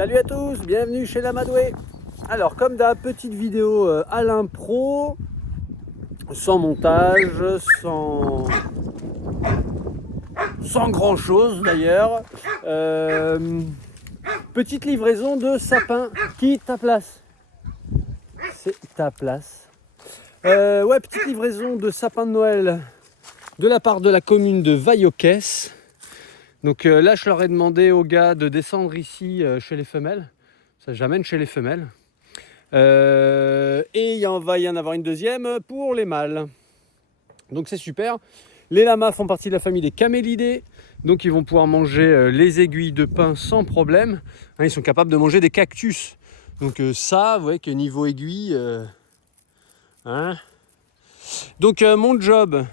Salut à tous, bienvenue chez l'Amadoué. Alors comme d'hab, petite vidéo à l'impro, sans montage, sans grand chose d'ailleurs. Petite livraison de sapin. Qui ta place? C'est ta place. Ouais, petite livraison de sapin de Noël de la part de la commune de Vaillocès. Donc là, je leur ai demandé aux gars de descendre ici chez les femelles. Ça, j'amène chez les femelles. Et il va y en avoir une deuxième pour les mâles. Donc c'est super. Les lamas font partie de la famille des camélidés. Donc ils vont pouvoir manger les aiguilles de pin sans problème. Hein, ils sont capables de manger des cactus. Donc ça, vous voyez que niveau aiguille... hein. Donc mon job,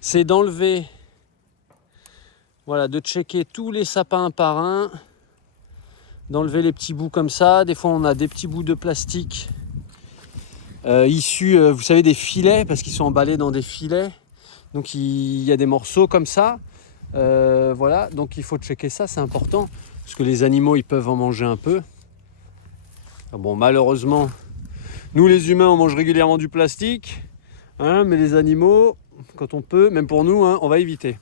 c'est d'enlever... Voilà, de checker tous les sapins un par un, d'enlever les petits bouts comme ça. Des fois, on a des petits bouts de plastique issus, vous savez, des filets, parce qu'ils sont emballés dans des filets. Donc, il y a des morceaux comme ça. Voilà, donc il faut checker ça, c'est important, parce que les animaux, ils peuvent en manger un peu. Bon, malheureusement, nous, les humains, on mange régulièrement du plastique, hein, mais les animaux, quand on peut, même pour nous, hein, on va éviter.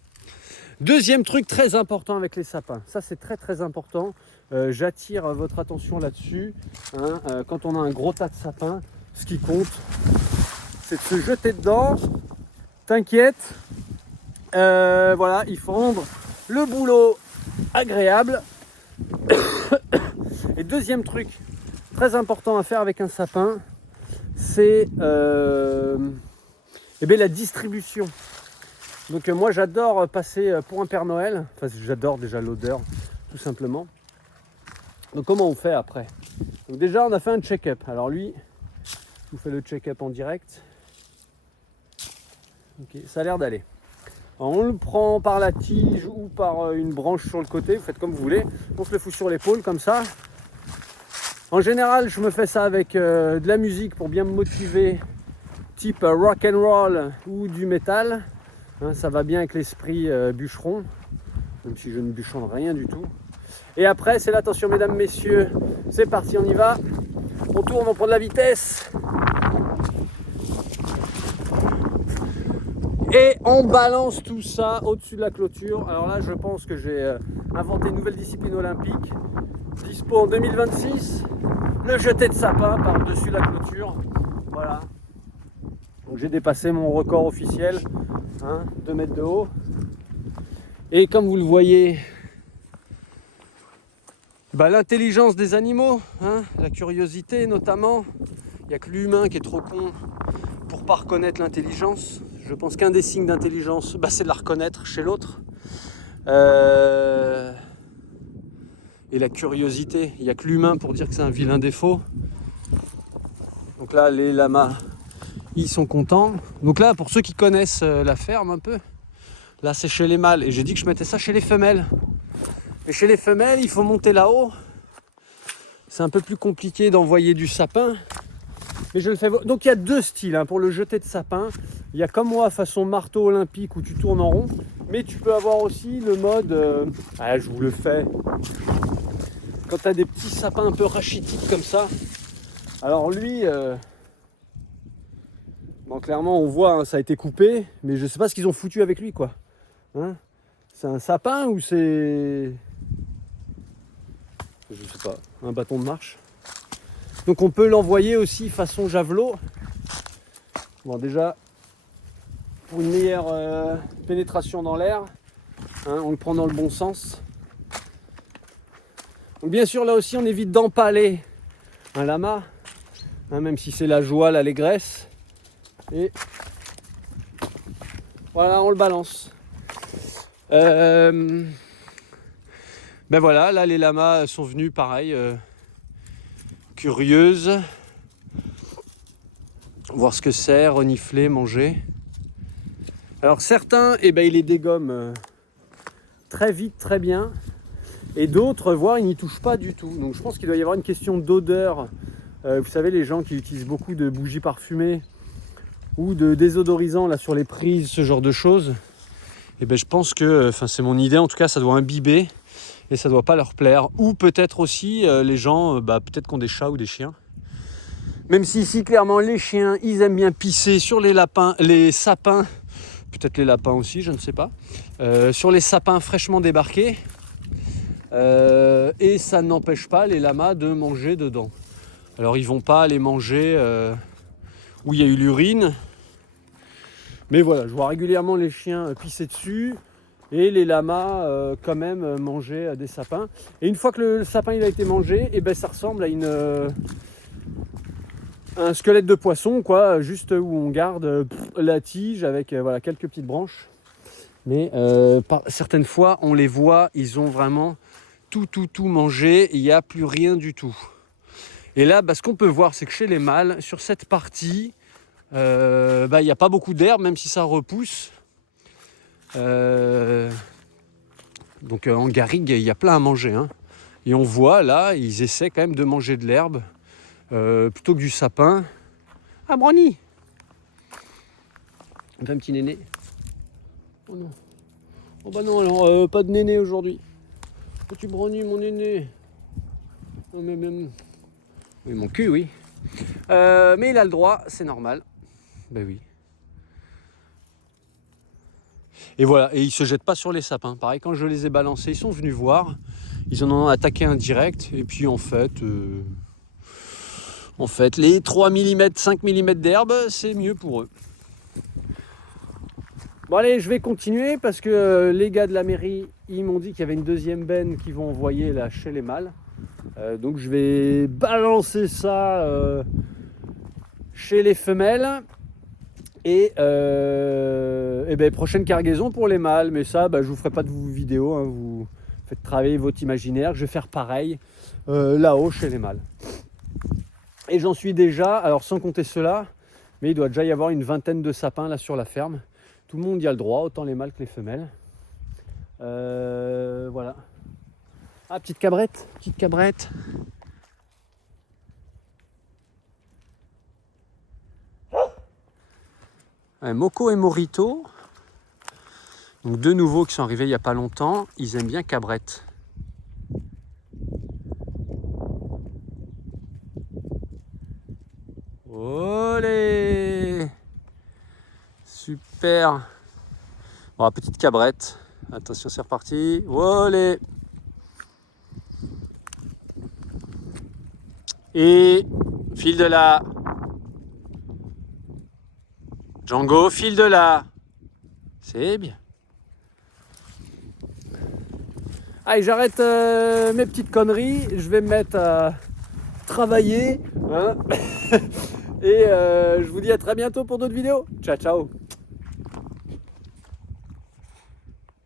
Deuxième truc très important avec les sapins, ça c'est très important, j'attire votre attention là-dessus, hein, quand on a un gros tas de sapins, ce qui compte c'est de se jeter dedans, t'inquiète, voilà, il faut rendre le boulot agréable. Et deuxième truc très important à faire avec un sapin, c'est la distribution. Donc moi j'adore passer pour un Père Noël, enfin j'adore déjà l'odeur tout simplement. Donc comment on fait après? Donc déjà on a fait un check-up, alors lui je vous fais le check-up en direct. Ok, ça a l'air d'aller. Alors, on le prend par la tige ou par une branche sur le côté, vous faites comme vous voulez. On se le fout sur l'épaule comme ça. En général je me fais ça avec de la musique pour bien me motiver, type rock and roll ou du métal. Hein, ça va bien avec l'esprit bûcheron, même si je ne bûcheronne rien du tout. Et après, c'est l'attention, mesdames, messieurs, c'est parti, on y va. On tourne, on prend de la vitesse. Et on balance tout ça au-dessus de la clôture. Alors là, je pense que j'ai inventé une nouvelle discipline olympique. Dispo en 2026, le jeté de sapin par-dessus la clôture. Voilà. Donc j'ai dépassé mon record officiel. 2 mètres de haut. Et comme vous le voyez, l'intelligence des animaux, hein, la curiosité notamment. Il n'y a que l'humain qui est trop con pour pas reconnaître l'intelligence. Je pense qu'un des signes d'intelligence, c'est de la reconnaître chez l'autre. Et la curiosité, il n'y a que l'humain pour dire que c'est un vilain défaut. Donc là, les lamas, ils sont contents. Donc là, pour ceux qui connaissent la ferme un peu, là c'est chez les mâles. Et j'ai dit que je mettais ça chez les femelles. Et chez les femelles, il faut monter là-haut. C'est un peu plus compliqué d'envoyer du sapin. Mais je le fais. Donc il y a deux styles pour le jeter de sapin. Il y a comme moi, façon marteau olympique où tu tournes en rond. Mais tu peux avoir aussi le mode... je vous le fais. Quand tu as des petits sapins un peu rachitiques comme ça. Alors lui... clairement, on voit, ça a été coupé, mais je sais pas ce qu'ils ont foutu avec lui, quoi. Hein, c'est un sapin ou c'est... je sais pas, un bâton de marche. Donc on peut l'envoyer aussi façon javelot. Bon, déjà, pour une meilleure pénétration dans l'air, on le prend dans le bon sens. Donc bien sûr, là aussi, on évite d'empaler un lama, même si c'est la joie, l'allégresse. Et voilà, on le balance. Voilà, là les lamas sont venus pareil, curieuses, voir ce que c'est, renifler, manger. Alors certains, ils les dégomment très vite, très bien, et d'autres, ils n'y touchent pas du tout. Donc je pense qu'il doit y avoir une question d'odeur. Vous savez, les gens qui utilisent beaucoup de bougies parfumées ou de désodorisant là sur les prises, ce genre de choses, je pense que, c'est mon idée, en tout cas ça doit imbiber et ça doit pas leur plaire. Ou peut-être aussi les gens, peut-être qui ont des chats ou des chiens. Même si ici, clairement, les chiens, ils aiment bien pisser sur les lapins, les sapins, peut-être les lapins aussi, je ne sais pas, sur les sapins fraîchement débarqués. Et ça n'empêche pas les lamas de manger dedans. Alors ils vont pas aller manger où il y a eu l'urine. Mais voilà, je vois régulièrement les chiens pisser dessus et les lamas quand même manger des sapins. Et une fois que le sapin il a été mangé, et ça ressemble à un squelette de poisson, quoi, juste où on garde la tige avec quelques petites branches. Mais certaines fois, on les voit, ils ont vraiment tout mangé, il n'y a plus rien du tout. Et là, ce qu'on peut voir, c'est que chez les mâles, sur cette partie, il n'y a pas beaucoup d'herbe, même si ça repousse. Donc en garrigue, il y a plein à manger. Hein. Et on voit là, ils essaient quand même de manger de l'herbe plutôt que du sapin. Ah, Brownie! On fait un petit néné. Oh non. Oh bah non, alors pas de néné aujourd'hui. Petit Brownie, mon néné. Oh, mais même... Oui, mon cul, oui. Mais il a le droit, c'est normal. Ben oui. Et voilà, et ils se jettent pas sur les sapins. Pareil, quand je les ai balancés, ils sont venus voir. Ils en ont attaqué un direct. Et puis en fait, les 3 mm, 5 mm d'herbe, c'est mieux pour eux. Bon allez, je vais continuer parce que les gars de la mairie, ils m'ont dit qu'il y avait une deuxième benne qu'ils vont envoyer là chez les mâles. Donc je vais balancer ça chez les femelles. Et prochaine cargaison pour les mâles. Mais ça, je vous ferai pas de vidéo. Hein, vous faites travailler votre imaginaire. Je vais faire pareil là-haut chez les mâles. Et j'en suis déjà, alors sans compter ceux-là, mais il doit déjà y avoir une vingtaine de sapins là sur la ferme. Tout le monde y a le droit, autant les mâles que les femelles. Voilà. Ah, petite cabrette. Moko et Morito, donc deux nouveaux qui sont arrivés il n'y a pas longtemps, ils aiment bien cabrette. Olé! Super! Bon, petite cabrette. Attention, c'est reparti. Olé! Et file de là. Django, file de là. C'est bien. Allez, j'arrête mes petites conneries. Je vais me mettre à travailler. Hein. Et je vous dis à très bientôt pour d'autres vidéos. Ciao, ciao.